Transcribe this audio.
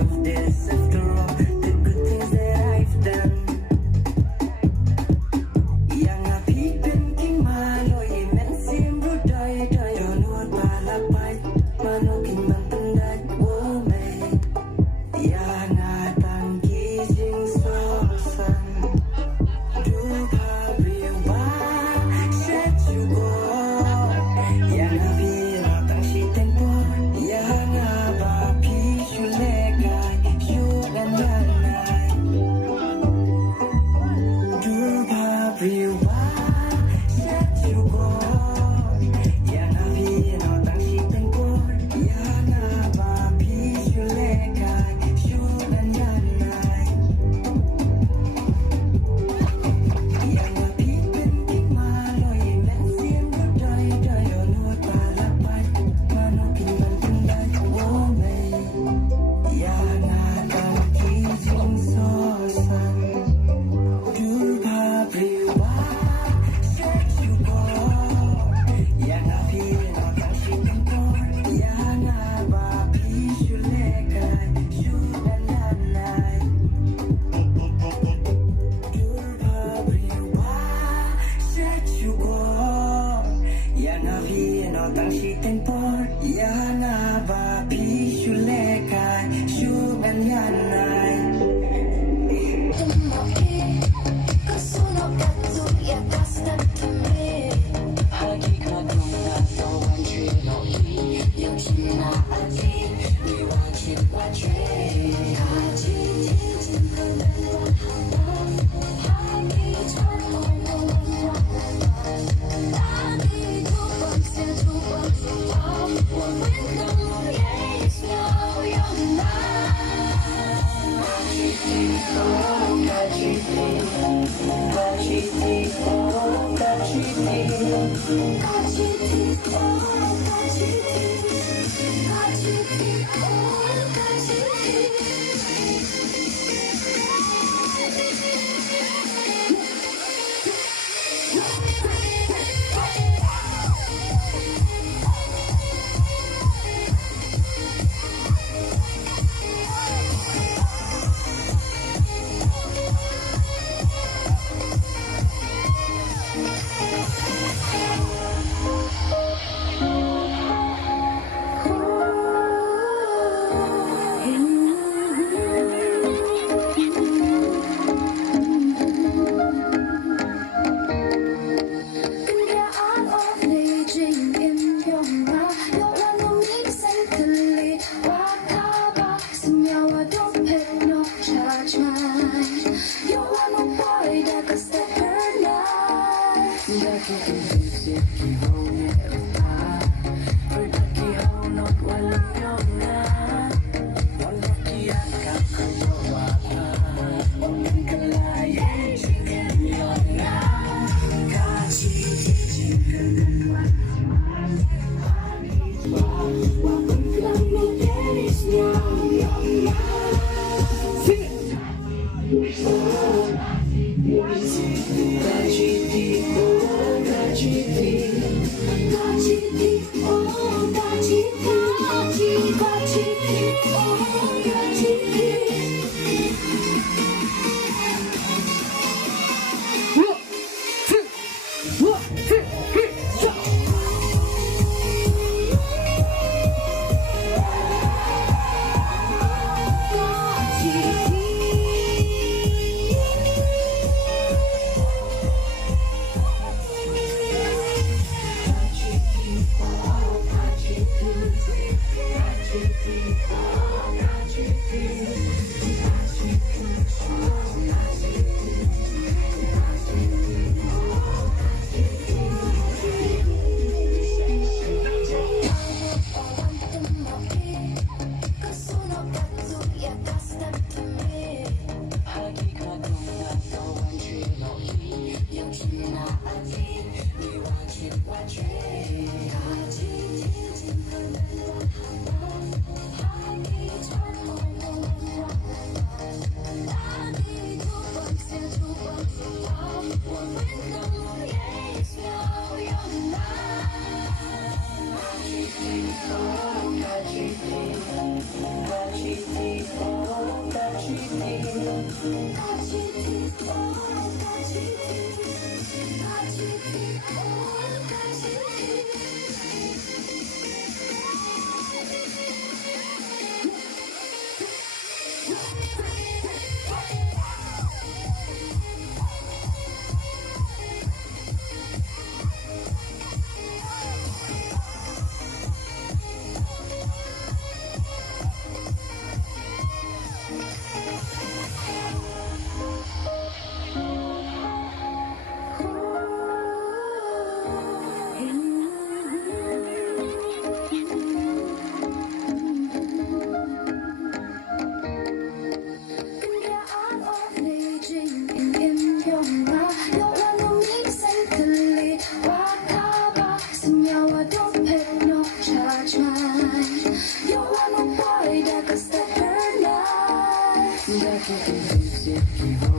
of this after all the good things that I've done. Yang api penting maloi men simbru doi doi donut palapai manokin mantandai wo me. Yang atang kijing sosan du pabriu ba set you go. Yang api ratang si tempo yang abapi shulegai shugan yanai du pabriu ba set you go. Yang api ratang si tempo yang abapi shulegai shugan yanai. Yang api penting maloi men simbru doi doi donut palapai manokin mantandai wo me. Yang atang kijing sosan du pabriu ba set you go. Yang api ratang si tempo yang abapi shulegai shugan yanai du pabriu ba set you go. Yang api ratang si tempo yang abapi shulegai shugan yanai. Kau sono gatto ya basta per me. Hagi kagum na tawan chino i yung china ati we want you watching. 같이 뒤진 그대와 하기 전에 나기 두 번째 When the moon is now you're Sing it. That you can fix it,